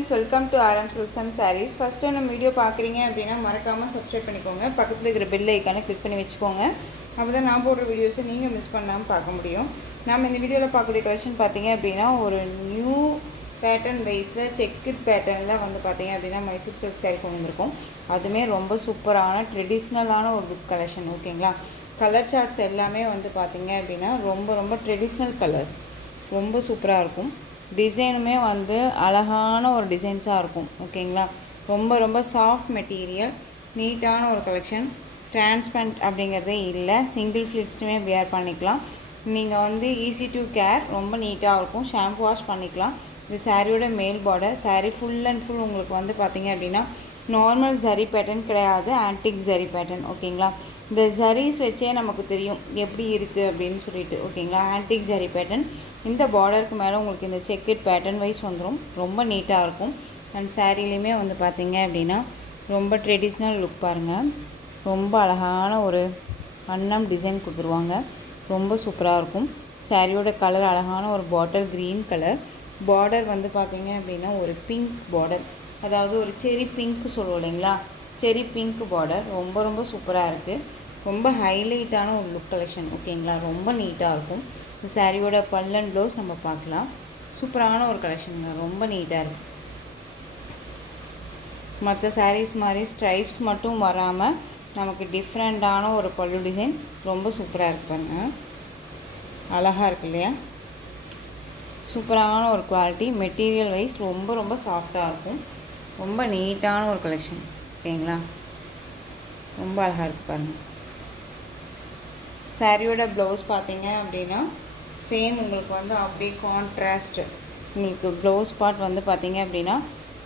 Friends, welcome to RM silks and saris. First time நம்ம video பார்க்குறீங்க அப்படின்னா மறக்காமல் சப்ஸ்கிரைப் பண்ணிக்கோங்க. பக்கத்தில் இருக்கிற பெல் ஐக்கானை கிளிக் பண்ணி வச்சுக்கோங்க. அப்போ தான் நான் போடுற வீடியோஸை நீங்கள் மிஸ் பண்ணாமல் பார்க்க முடியும். நம்ம இந்த வீடியோவில் பார்க்கக்கூடிய கலெக்ஷன் பார்த்தீங்க அப்படின்னா ஒரு நியூ பேட்டர்ன் வைஸில் செக்குட் பேட்டர்னில் வந்து பார்த்தீங்க அப்படின்னா மைசூர் சில்க் சாரீ கொண்டு வந்திருக்கோம். அதுவுமே ரொம்ப சூப்பரான ட்ரெடிஷ்னலான ஒரு புக் கலெக்ஷன். ஓகேங்களா, கலர் சார்ட்ஸ் எல்லாமே வந்து பார்த்தீங்க அப்படின்னா ரொம்ப ட்ரெடிஷ்னல் கலர்ஸ், ரொம்ப சூப்பராக இருக்கும். டிசைனுமே வந்து அழகான ஒரு டிசைன்ஸாக இருக்கும். ஓகேங்களா, ரொம்ப சாஃப்ட் மெட்டீரியல், நீட்டான ஒரு கலெக்ஷன். டிரான்ஸ்பரண்ட் அப்படிங்கிறதே இல்லை, சிங்கிள் ஃப்ளிட்ஸ்டுமே வேர் பண்ணிக்கலாம். நீங்கள் வந்து ஈஸி டு கேர், ரொம்ப நீட்டாக இருக்கும். ஷாம்பு வாஷ் பண்ணிக்கலாம். இது சாரியோட மேல் border. Sari full and full உங்களுக்கு வந்து பார்த்தீங்க அப்படின்னா நார்மல் ஜரி பேட்டர்ன் கிடையாது, ஆன்டிக் ஜரி பேட்டர்ன். ஓகேங்களா, இந்த ஜரீஸ் வச்சே நமக்கு தெரியும் எப்படி இருக்குது அப்படின்னு சொல்லிட்டு. ஓகேங்களா, ஆன்டிக் ஜரி பேட்டர்ன். இந்த பார்டருக்கு மேலே உங்களுக்கு இந்த செக்கட் பேட்டர்ன் வைஸ் வந்துடும். ரொம்ப நீட்டாக இருக்கும். அண்ட் சாரீலையுமே வந்து பார்த்தீங்க அப்படின்னா ரொம்ப ட்ரெடிஷ்னல் லுக் பாருங்கள். ரொம்ப அழகான ஒரு அன்னம் டிசைன் கொடுத்துருவாங்க. ரொம்ப சூப்பராக இருக்கும். சாரியோட கலர் அழகான ஒரு பாட்டில் க்ரீன் கலர். பார்டர் வந்து பார்த்தீங்க அப்படின்னா ஒரு பிங்க் பார்டர், அதாவது ஒரு செரி பிங்க் சொல்லுவோம் இல்லைங்களா, செரி பிங்க் பார்டர். ரொம்ப சூப்பராக இருக்குது. ரொம்ப ஹைலைட்டான ஒரு லுக் கலெக்ஷன். ஓகேங்களா, ரொம்ப நீட்டாக இருக்கும். இந்த சாரியோட பல்லன் ப்ளவுஸ் நம்ம பார்க்கலாம். சூப்பரான ஒரு கலெக்ஷனுங்க, ரொம்ப நீட்டாக இருக்குது. மற்ற சாரீஸ் மாதிரி ஸ்ட்ரைப்ஸ் மட்டும் வராமல் நமக்கு டிஃப்ரெண்ட்டான ஒரு பல்லு டிசைன் ரொம்ப சூப்பராக இருக்கு பாருங்க. அழகாக இருக்கு இல்லையா? சூப்பரான ஒரு குவாலிட்டி. மெட்டீரியல் வைஸ் ரொம்ப சாஃப்டாக இருக்கும். ரொம்ப நீட்டான ஒரு கலெக்ஷன். ஓகேங்களா, ரொம்ப அழகாக இருக்குது பாருங்கள். சாரியோட ப்ளவுஸ் பார்த்தீங்க அப்படின்னா சேம் உங்களுக்கு வந்து அப்படியே கான்ட்ராஸ்ட். உங்களுக்கு ப்ளவுஸ் பார்ட் வந்து பார்த்தீங்க அப்படின்னா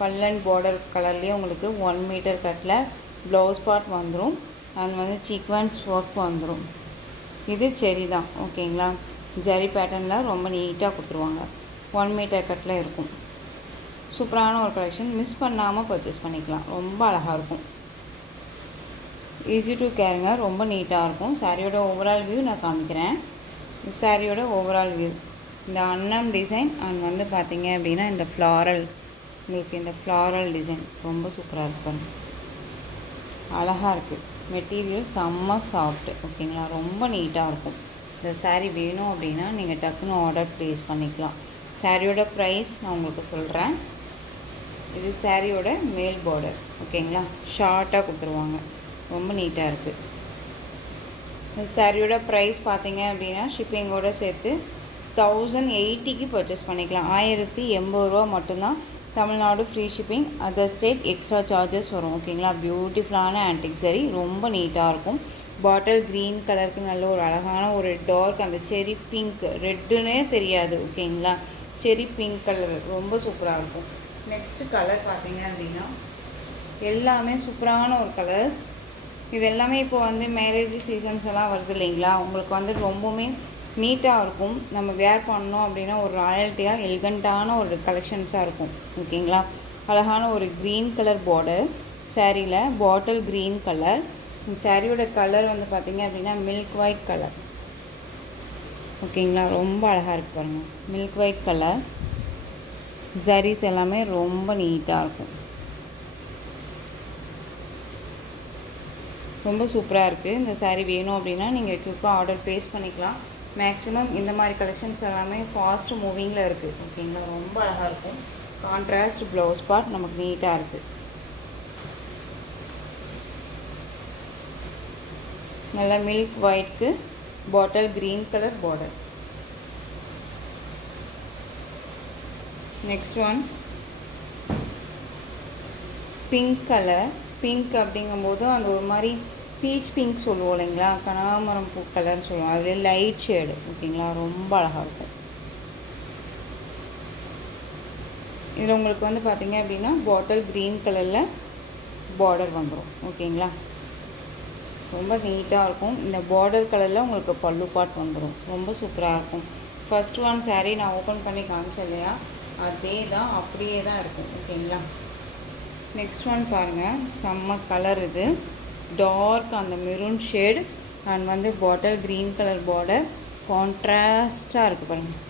பல்லன் பார்டர் கலர்லேயே உங்களுக்கு 1 மீட்டர் கட்டில் ப்ளவுஸ் பார்ட் வந்துடும். அண்ட் வந்து சீக்வன்ஸ் ஒர்க் வந்துடும். இது செரி தான். ஓகேங்களா, ஜரி பேட்டர்னில் ரொம்ப நீட்டாக கொடுத்துருவாங்க. 1 மீட்டர் கட்டில் இருக்கும். சூப்பரான ஒரு கலெக்ஷன். மிஸ் பண்ணாமல் பர்ச்சேஸ் பண்ணிக்கலாம். ரொம்ப அழகாக இருக்கும். ஈஸி டு கேருங்க, ரொம்ப நீட்டாக இருக்கும். சாரியோட ஓவரால் வியூ நான் காமிக்கிறேன். சாரியோட ஓவரால் வியூ இந்த அன்னம் டிசைன் அண்ட் வந்து பார்த்தீங்க அப்படின்னா இந்த ஃப்ளாரல், உங்களுக்கு இந்த ஃப்ளாரல் டிசைன் ரொம்ப சூப்பராக இருக்கும். அழகாக இருக்குது. மெட்டீரியல் செம்ம சாஃப்ட்டு. ஓகேங்களா, ரொம்ப நீட்டாக இருக்கும். இந்த சாரீ வேணும் அப்படின்னா நீங்கள் டக்குன்னு ஆர்டர் ப்ளேஸ் பண்ணிக்கலாம். சாரியோட ப்ரைஸ் நான் உங்களுக்கு சொல்கிறேன். இது சாரியோட மேல் பார்டர். ஓகேங்களா, ஷார்ட்டாக கொடுத்துருவாங்க. ரொம்ப நீட்டாக இருக்குது. இந்த சாரியோட ப்ரைஸ் பார்த்தீங்க அப்படின்னா ஷிப்பிங்கோடு சேர்த்து 1080க்கு பர்ச்சேஸ் பண்ணிக்கலாம். 1080 ரூபா மட்டும்தான். Tamil Nadu free shipping, other state extra charges வரும். ஓகேங்களா, பியூட்டிஃபுல்லான ஆன்டிக் சாரி, ரொம்ப நீட்டாக இருக்கும். பாட்டில் க்ரீன் கலருக்கு நல்ல ஒரு அழகான ஒரு டார்க், அந்த செரி பிங்க், ரெட்டுன்னே தெரியாது. ஓகேங்களா, செரி பிங்க் கலர் ரொம்ப சூப்பராக இருக்கும். நெக்ஸ்ட்டு கலர் பார்த்தீங்க அப்படின்னா எல்லாமே சூப்பரான ஒரு கலர்ஸ். இது எல்லாமே இப்போ வந்து மேரேஜ் சீசன்ஸ் எல்லாம் வருது இல்லைங்களா, உங்களுக்கு வந்து ரொம்பவுமே நீட்டாக இருக்கும். நம்ம வேர் பண்ணோம் அப்படின்னா ஒரு ராயல்ட்டியாக எலிகண்ட்டான ஒரு கலெக்ஷன்ஸாக இருக்கும். ஓகேங்களா, அழகான ஒரு க்ரீன் கலர் பார்டர் சாரியில், பாட்டில் க்ரீன் கலர். இந்த சாரியோட கலர் வந்து பார்த்திங்க அப்படின்னா மில்க் ஒயிட் கலர். ஓகேங்களா, ரொம்ப அழகாக இருக்குது பாருங்கள். Milk white colour. சாரீஸ் எல்லாமே ரொம்ப நீட்டாக இருக்கும். ரொம்ப சூப்பராக இருக்குது. இந்த சாரீ வேணும் அப்படின்னா நீங்கள் குயிக்காக ஆர்டர் ப்ளேஸ் பண்ணிக்கலாம். மேக்ஸிமம் இந்த மாதிரி கலெக்ஷன்ஸ் எல்லாமே ஃபாஸ்ட் மூவிங்கில் இருக்குது. ஓகேங்களா, ரொம்ப அழகாக இருக்கும். கான்ட்ராஸ்ட் ப்ளவுஸ் பார்ட் நமக்கு நீட்டாக இருக்குது. நல்லா மில்க் ஒயிட்க்கு bottle green colour border. Next one pink colour. Pink அப்படிங்கும்போது அந்த ஒரு மாதிரி பீச் பிங்க் சொல்லுவோம் இல்லைங்களா, கனகாமரம் பூ கலர்னு சொல்லுவோம், அதில் லைட் ஷேடு. ஓகேங்களா, ரொம்ப அழகாக இருக்கும். இதில் உங்களுக்கு வந்து பார்த்தீங்க அப்படின்னா பாட்டில் க்ரீன் கலரில் பார்டர் வந்துடும். ஓகேங்களா, ரொம்ப நீட்டாக இருக்கும். இந்த பார்டர் கலரில் உங்களுக்கு பல்லு பார்ட் வந்துடும். ரொம்ப சூப்பராக இருக்கும். ஃபர்ஸ்ட் ஒன் சாரீ நான் ஓப்பன் பண்ணி காமிச்சேன் இல்லையா, அதே தான், அப்படியே தான் இருக்கும். ஓகேங்களா, நெக்ஸ்ட் ஒன் பாருங்கள். செம்ம கலர். இது டார்க் அந்த மெரூன் ஷேட் அண்ட் வந்து பாட்டில் க்ரீன் கலர் பார்டர், கான்ட்ராஸ்ட்டாக இருக்குது பாருங்கள்.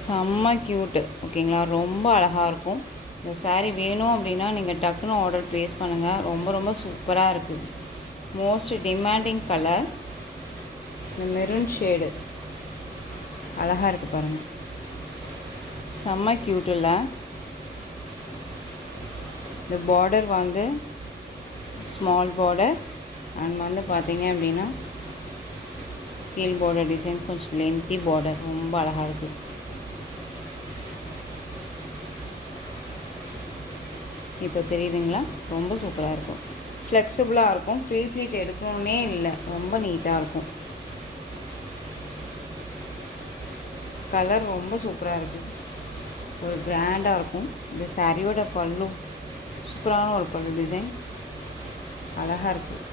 செம்ம க்யூட்டு. ஓகேங்களா, ரொம்ப அழகாக இருக்கும். இந்த saree வேணும் அப்படின்னா நீங்கள் டக்குன்னு ஆர்டர் ப்ளேஸ் பண்ணுங்கள். ரொம்ப ரொம்ப சூப்பராக இருக்குது. Most demanding colour. இந்த மெரூன் ஷேடு அழகாக இருக்குது பாருங்கள். செம்ம க்யூட்டில். இந்த பார்டர் வந்து ஸ்மால் பார்டர் அண்ட் வந்து பார்த்தீங்க அப்படின்னா கீழ் பார்டர் டிசைன் கொஞ்சம் லென்த்தி பார்டர். ரொம்ப அழகாக இருக்குது. இப்போ தெரியுதுங்களா? ரொம்ப சூப்பராக இருக்கும். ஃப்ளெக்சிபிளாக இருக்கும். ஃப்ரீ ப்ளீட் எடுக்கணுன்னே இல்லை. ரொம்ப நீட்டாக இருக்கும். கலர் ரொம்ப சூப்பராக இருக்குது. ஒரு கிராண்டாக இருக்கும். இந்த சாரியோட பல்லு சூப்பரான ஒரு பல்லு டிசைன் அழகாக இருக்குது.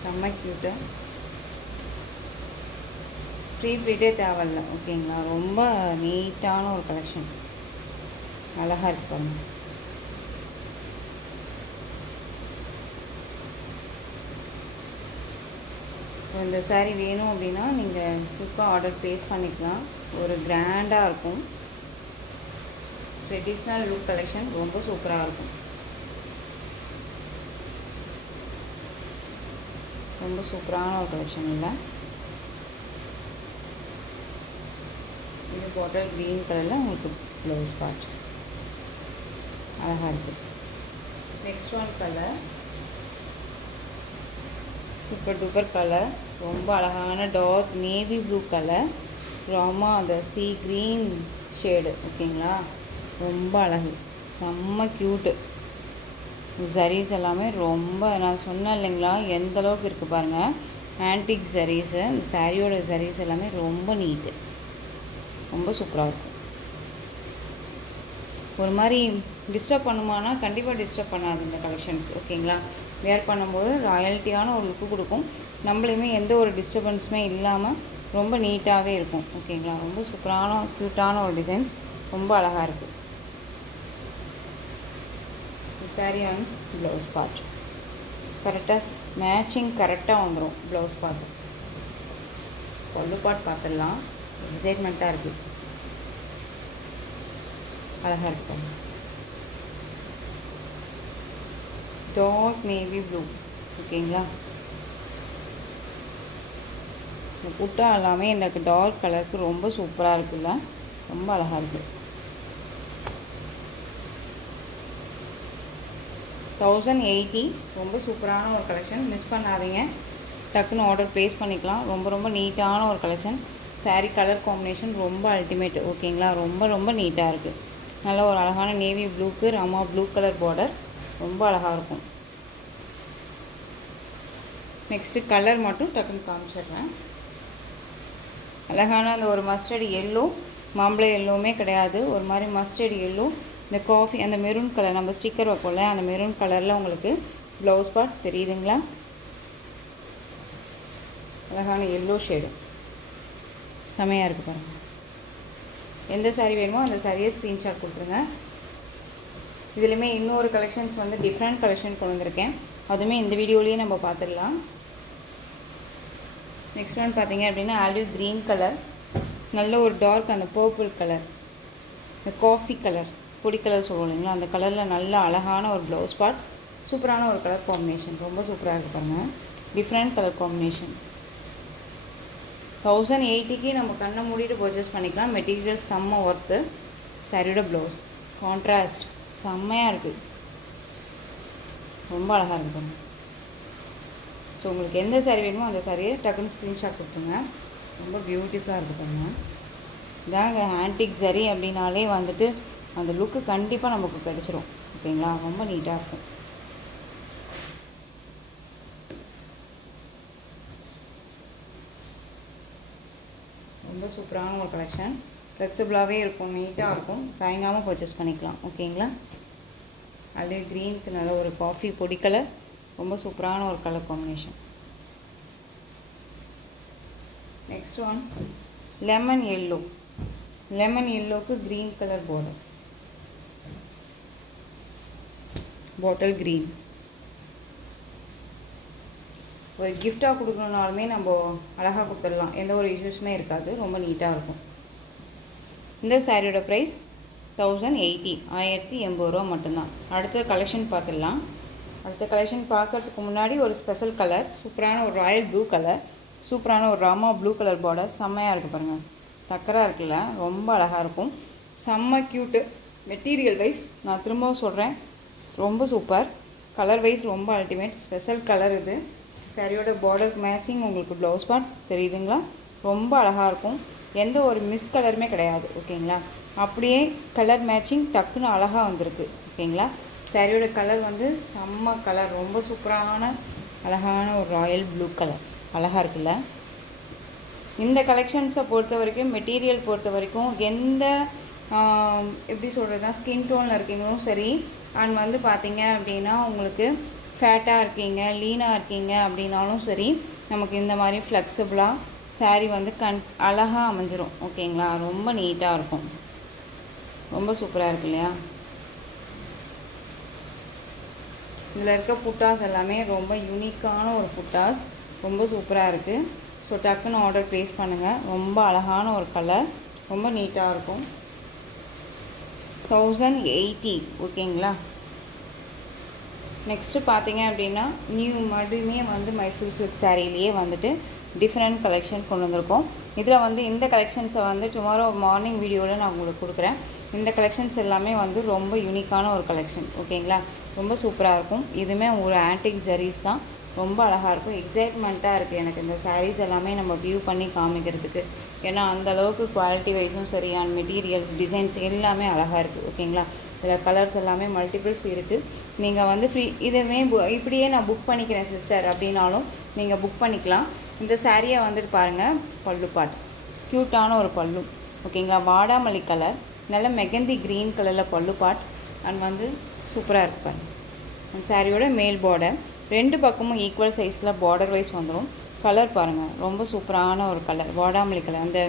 செம்ம க்யூட்டு. ஃப்ரீ ப்ளீட்டே தேவையில்லை. ஓகேங்களா? ரொம்ப நீட்டான ஒரு கலெக்ஷன். அழகாக இருக்குது பாருங்கள். ஸோ இந்த saree வேணும் அப்படின்னா நீங்கள் குயிக்காக ஆர்டர் ப்ளேஸ் பண்ணிக்கலாம். ஒரு கிராண்டாக இருக்கும். ட்ரெடிஷ்னல் லுக் கலெக்ஷன் ரொம்ப சூப்பராக இருக்கும். ரொம்ப சூப்பரான ஒரு கலெக்ஷன் இல்லை. இது பாட்டில் க்ரீன் கலரில் உங்களுக்கு ப்ளவுஸ் பார்ட் அழகாக இருக்குது. Next one colour super duper colour. ரொம்ப அழகான டார்க் நேவி ப்ளூ கலர். ராமா அந்த சீ க்ரீன் ஷேடு. ஓகேங்களா? ரொம்ப அழகு. செம்ம க்யூட்டு. ஜரீஸ் எல்லாமே ரொம்ப நான் சொன்னேன் இல்லைங்களா எந்த அளவுக்கு இருக்குது பாருங்கள். ஆன்டிக் ஜரீஸு. இந்த சாரியோட ஜரீஸ் எல்லாமே ரொம்ப நீட்டு. ரொம்ப சூப்பராக இருக்கும். ஒரு மாதிரி டிஸ்டர்ப் பண்ணுமானா கண்டிப்பாக டிஸ்டர்ப் பண்ணாது இந்த கலெக்ஷன்ஸ். ஓகேங்களா? வேர் பண்ணும்போது ராயல்ட்டியான ஒரு லுக்கு கொடுக்கும். நம்மளையுமே எந்த ஒரு டிஸ்டர்பன்ஸுமே இல்லாமல் ரொம்ப நீட்டாகவே இருக்கும். ஓகேங்களா? ரொம்ப சூப்பரான க்யூட்டான ஒரு டிசைன்ஸ். ரொம்ப அழகாக இருக்குது. சாரி ஆன் ப்ளவுஸ் பார்ட் கரெக்டாக மேட்சிங் கரெக்டாக வந்துடும். ப்ளவுஸ் பார்ட் பல்லு பார்ட் பார்த்துடலாம். எக்ஸைட்மெண்ட்டாக இருக்குது. அழகாக இருக்கும். Dark navy blue. ஓகேங்களா? இந்த புட்டா எல்லாமே எனக்கு டார்க் கலருக்கு ரொம்ப சூப்பராக இருக்குல்ல. ரொம்ப அழகாக இருக்குது. 1080. ரொம்ப சூப்பரான ஒரு கலெக்ஷன். மிஸ் பண்ணாதீங்க. டக்குன்னு ஆர்டர் ப்ளேஸ் பண்ணிக்கலாம். ரொம்ப ரொம்ப நீட்டான ஒரு கலெக்ஷன். saree கலர் காம்பினேஷன் ரொம்ப அல்டிமேட். ஓகேங்களா? ரொம்ப ரொம்ப நீட்டாக இருக்குது. நல்ல ஒரு அழகான நேவி ப்ளூக்கு ராமா ப்ளூ கலர் பார்டர். ரொம்ப அழகாக இருக்கும். நெக்ஸ்ட்டு கலர் மட்டும் டக்குன்னு காமிச்சிடுறேன். அழகான அந்த ஒரு மஸ்டர்டு எல்லோ, மாம்பழ எல்லோவுமே கிடையாது. ஒரு மாதிரி மஸ்டர்டு எல்லோ, இந்த காஃபி அந்த மெரூன் கலர் நம்ம ஸ்டிக்கர் வைப்போம்ல அந்த மெரூன் கலரில் உங்களுக்கு ப்ளவுஸ் பார்ட் தெரியுதுங்களா? அழகான எல்லோ ஷேடு செமையாக இருக்குது பாருங்கள். எந்த saree வேணுமோ அந்த சாரியை ஸ்க்ரீன்ஷாட் கொடுத்துருங்க. இதுலேயுமே இன்னொரு கலெக்ஷன்ஸ் வந்து டிஃப்ரெண்ட் கலெக்ஷன் கொண்டு வந்திருக்கேன். அதுவுமே இந்த வீடியோலேயே நம்ம பார்த்துடலாம். நெக்ஸ்ட் ஒன் பார்த்தீங்க அப்படின்னா ஆலிவ் க்ரீன் கலர். நல்ல ஒரு டார்க் அந்த பர்பிள் கலர், இந்த காஃபி கலர், பொடி கலர் சொல்லுவோம் இல்லைங்களா அந்த கலரில் நல்ல அழகான ஒரு ப்ளவுஸ் பார்ட். சூப்பரான ஒரு கலர் காம்பினேஷன். ரொம்ப சூப்பராக இருக்குது பாருங்கள். Different colour combination. 1080க்கு நம்ம கண்ணை மூடிட்டு பர்ச்சேஸ் பண்ணிக்கலாம். மெட்டீரியல் செம்ம ஒர்த்து. சாரியோட ப்ளவுஸ் கான்ட்ராஸ்ட் செம்மையாக இருக்குது. ரொம்ப அழகாக இருக்குது பாருங்கள். ஸோ உங்களுக்கு எந்த சாரீ வேணுமோ அந்த சாரியை டக்குன்னு ஸ்க்ரீன்ஷாட் கொடுத்துருங்க. ரொம்ப பியூட்டிஃபுல்லாக இருக்குது பாருங்கள். இதாங்க ஆன்டிக் சரி அப்படின்னாலே வந்துட்டு அந்த லுக்கு கண்டிப்பாக நமக்கு கிடச்சிரும். ஓகேங்களா? ரொம்ப நீட்டாக இருக்கும். ரொம்ப சூப்பரான ஒரு கலெக்ஷன். ஃப்ளெக்சிபிளாகவே இருக்கும், நீட்டாக இருக்கும். தயங்காமல் பர்ச்சேஸ் பண்ணிக்கலாம். ஓகேங்களா? அதுலேயே க்ரீனுக்கு நல்ல ஒரு காஃபி பொடி கலர். ரொம்ப சூப்பரான ஒரு colour combination. Next one lemon yellow. Lemon எல்லோவுக்கு green colour border, bottle green. ஒரு கிஃப்டாக கொடுக்கணுன்னாலுமே நம்ம அழகாக கொடுத்துடலாம். எந்த ஒரு இஷ்யூஸுமே இருக்காது. ரொம்ப நீட்டாக இருக்கும். இந்த சாரியோட ப்ரைஸ் 1080 1080 மட்டும்தான். அடுத்த கலெக்ஷன் பார்த்துடலாம். அடுத்த கலெக்ஷன் பார்க்குறதுக்கு முன்னாடி ஒரு ஸ்பெஷல் கலர், சூப்பரான ஒரு ராயல் ப்ளூ கலர், சூப்பரான ஒரு ராமா ப்ளூ கலர் பார்டர், செம்மையாக இருக்குது பாருங்கள். தக்கராக இருக்குல்ல, ரொம்ப அழகாக இருக்கும், செம்ம க்யூட்டு. மெட்டீரியல் வைஸ் நான் திரும்பவும் சொல்கிறேன், ரொம்ப சூப்பர். கலர் வைஸ் ரொம்ப அல்டிமேட், ஸ்பெஷல் கலர் இது. சாரியோட பார்டருக்கு மேட்சிங் உங்களுக்கு ப்ளவுஸ் பார்ட் தெரியுதுங்களா, ரொம்ப அழகாக இருக்கும். எந்த ஒரு மிஸ் கலருமே கிடையாது. ஓகேங்களா, அப்படியே கலர் மேட்சிங் டக்குன்னு அழகாக வந்திருக்கு. ஓகேங்களா, சாரியோட கலர் வந்து செம்ம கலர், ரொம்ப சூப்பரான அழகான ஒரு ராயல் ப்ளூ கலர், அழகாக இருக்குல்ல. இந்த கலெக்ஷன்ஸை பொறுத்த வரைக்கும், மெட்டீரியல் பொறுத்த வரைக்கும் எந்த எப்படி சொல்கிறதுனா ஸ்கின் டோனில் இருக்கீங்களும் சரி, அண்ட் வந்து பார்த்தீங்க அப்படின்னா உங்களுக்கு ஃபேட்டாக இருக்கீங்க, லீனாக இருக்கீங்க அப்படின்னாலும் சரி, நமக்கு இந்த மாதிரி ஃப்ளெக்சிபிளாக சாரீ வந்து அழகாக அமைஞ்சிரும். ஓகேங்களா, ரொம்ப நீட்டாக இருக்கும், ரொம்ப சூப்பராக இருக்கு இல்லையா. இதில் இருக்க புட்டாஸ் எல்லாமே ரொம்ப யூனிக்கான ஒரு புட்டாஸ், ரொம்ப சூப்பராக இருக்குது. ஸோ டக்குன்னு ஆர்டர் ப்ளேஸ் பண்ணுங்கள். ரொம்ப அழகான ஒரு கலர், ரொம்ப நீட்டாக இருக்கும். 1080. ஓகேங்களா, நெக்ஸ்ட்டு பார்த்தீங்க அப்படின்னா மறுபடியுமே வந்து மைசூர் சில்க் சாரிலேயே வந்துட்டு டிஃப்ரெண்ட் கலெக்ஷன் கொண்டு வந்திருக்கோம். இதில் வந்து இந்த கலெக்ஷன்ஸை வந்து டுமாரோ மார்னிங் வீடியோவில் நான் உங்களுக்கு கொடுக்குறேன். இந்த கலெக்ஷன்ஸ் எல்லாமே வந்து ரொம்ப யூனிக்கான ஒரு கலெக்ஷன். ஓகேங்களா, ரொம்ப சூப்பராக இருக்கும். இதுவுமே ஒரு ஆன்டிக் சாரீஸ் தான், ரொம்ப அழகாக இருக்கும். எக்ஸைட்மெண்ட்டாக இருக்குது எனக்கு இந்த சாரீஸ் எல்லாமே நம்ம வியூ பண்ணி காமிக்கிறதுக்கு. ஏன்னா அந்தளவுக்கு குவாலிட்டி வைஸும் சரி, அண்ட் மெட்டீரியல்ஸ் டிசைன்ஸ் எல்லாமே அழகாக இருக்குது. ஓகேங்களா, இதில் கலர்ஸ் எல்லாமே மல்டிபிள்ஸ் இருக்குது. நீங்கள் வந்து இதுவுமே இப்படியே நான் புக் பண்ணிக்கிறேன் சிஸ்டர் அப்படின்னாலும் நீங்கள் புக் பண்ணிக்கலாம். இந்த சாரியை வந்துட்டு பாருங்கள், பல்லு பாட் க்யூட்டான ஒரு பல்லு. ஓகேங்களா, வாடாமல்லி கலர், நல்ல மெகந்தி க்ரீன் கலரில் பல்லு பாட், அண்ட் வந்து சூப்பராக இருக்குது பாருங்கள். அந்த சாரியோட மேல் பார்டர் ரெண்டு பக்கமும் ஈக்குவல் சைஸில் பார்டர் வைஸ் வந்துடும். கலர் பாருங்கள், ரொம்ப சூப்பரான ஒரு கலர், வாடாமல்லி கலர், அந்த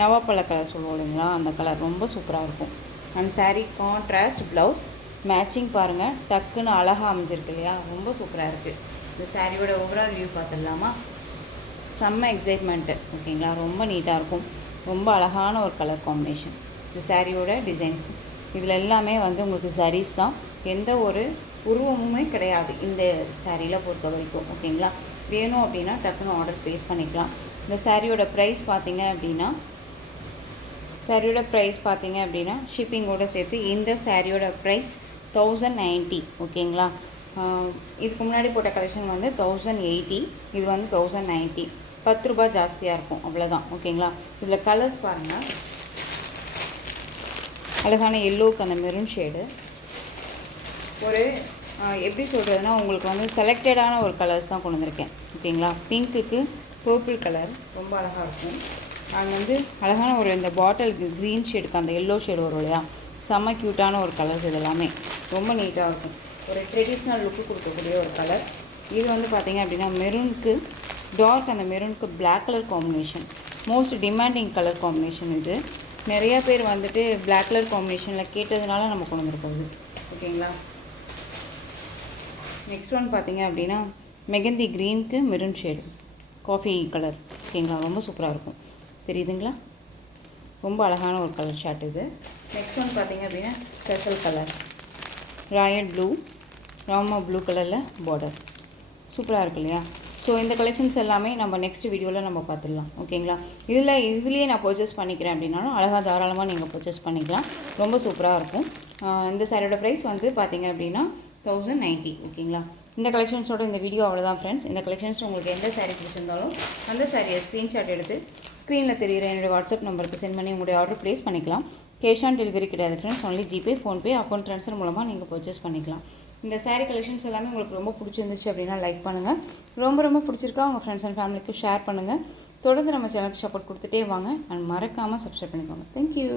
நவாப்பழ கலர் சொல்லுவோம் இல்லைங்களா, அந்த கலர் ரொம்ப சூப்பராக இருக்கும். And sari contrast blouse matching பாருங்கள், டக்குன்னு அழகாக அமைஞ்சிருக்கு இல்லையா, ரொம்ப சூப்பராக இருக்குது. இந்த சாரியோட ஓவரால் வியூ பார்த்துடலாமா. செம்ம எக்ஸைட்மெண்ட்டு. ஓகேங்களா, ரொம்ப நீட்டாக இருக்கும், ரொம்ப அழகான ஒரு கலர் காம்பினேஷன். இந்த சாரியோட டிசைன்ஸ் இதில் எல்லாமே வந்து உங்களுக்கு சாரீஸ் தான், எந்த ஒரு உருவமுமே கிடையாது இந்த சாரியில் பொறுத்த வரைக்கும். ஓகேங்களா, வேணும் அப்படின்னா டக்குன்னு ஆர்டர் ப்ளேஸ் பண்ணிக்கலாம். இந்த சாரியோட ப்ரைஸ் பார்த்தீங்க அப்படின்னா ஷிப்பிங்கோடு சேர்த்து இந்த சாரியோட ப்ரைஸ் 1090. ஓகேங்களா, இதுக்கு முன்னாடி போட்ட கலெக்ஷன் வந்து 1080, இது வந்து 1090, 10 ரூபா ஜாஸ்தியாக இருக்கும், அவ்வளோதான். ஓகேங்களா, இதில் கலர்ஸ் பாருங்கள், அழகான எல்லோவுக்கு அந்த மெரூன் ஷேடு, ஒரு எப்படி சொல்கிறதுனா உங்களுக்கு வந்து செலக்டடான ஒரு கலர்ஸ் தான் கொண்டு வந்திருக்கேன். ஓகேங்களா, பிங்க்குக்கு பர்பிள் கலர் ரொம்ப அழகாக இருக்கும். அது வந்து அழகான ஒரு இந்த பாட்டில் க்ரீன் ஷேடுக்கு அந்த எல்லோ ஷேடு வரும் இல்லையா, செம்ம க்யூட்டான ஒரு கலர்ஸ். இது எல்லாமே ரொம்ப நீட்டாக இருக்கும், ஒரு ட்ரெடிஷ்னல் லுக்கு கொடுக்கக்கூடிய ஒரு கலர். இது வந்து பார்த்திங்க அப்படின்னா மெரூனுக்கு டார்க், அந்த மெரூனுக்கு black colour combination, most demanding colour combination. இது நிறையா பேர் வந்துட்டு பிளாக் கலர் காம்பினேஷனில் கேட்டதுனால நம்ம கொண்டு வந்துருக்கோம். ஓகேங்களா, நெக்ஸ்ட் ஒன் பார்த்திங்க அப்படின்னா மெகந்தி க்ரீனுக்கு மெரூன் ஷேடு காஃபி கலர். ஓகேங்களா, ரொம்ப சூப்பராக இருக்கும், தெரியுதுங்களா, ரொம்ப அழகான ஒரு கலர் ஷார்ட் இது. நெக்ஸ்ட் ஒன் பார்த்திங்க அப்படின்னா special colour royal blue, Rama blue கலரில் பார்டர், சூப்பராக இருக்கு இல்லையா. ஸோ இந்த கலெக்ஷன்ஸ் எல்லாமே நம்ம நெக்ஸ்ட் வீடியோவில் நம்ம பார்த்துடலாம். ஓகேங்களா, இதுலேயே நான் பர்ச்சேஸ் பண்ணிக்கிறேன் அப்படின்னாலும் அழகாக தாராளமாக நீங்கள் பர்ச்சேஸ் பண்ணிக்கலாம், ரொம்ப சூப்பராக இருக்கும். இந்த சாரியோட ப்ரைஸ் வந்து பார்த்திங்க அப்படின்னா 1090. ஓகேங்களா, இந்த கலெக்ஷன்ஸோட இந்த வீடியோ அவ்வளோதான் ஃப்ரெண்ட்ஸ். இந்த கலெக்ஷன்ஸ் உங்களுக்கு எந்த சாரீ பிடிச்சிருந்தாலும் அந்த சாரியை ஸ்க்ரீன்ஷாட் எடுத்து ஸ்க்ரீனில் தெரிகிற என்னுடைய வாட்ஸ்அப் நம்பருக்கு சென்ட் பண்ணி உங்களுடைய ஆர்டர் ப்ளேஸ் பண்ணிக்கலாம். கேஷ் ஆன் டெலிவரி கிடையாது friends, only GPay, PhonePe, account transfer மூலமாக நீங்கள் பர்ச்சேஸ் பண்ணிக்கலாம். இந்த சாரீ கலெக்ஷன்ஸ் எல்லாமே உங்களுக்கு ரொம்ப பிடிச்சிருந்துச்சு அப்படின்னா லைக் பண்ணுங்கள். ரொம்ப பிடிச்சிருக்கா உங்கள் ஃப்ரெண்ட்ஸ் அண்ட் ஃபேமிலிக்கு ஷேர் பண்ணுங்கள். தொடர்ந்து நம்ம சேனலுக்கு சப்போர்ட் கொடுத்துட்டே வாங்க, அண்ட் மறக்காமல் சப்ஸ்கிரைப் பண்ணிக்கோங்க. தேங்க்யூ.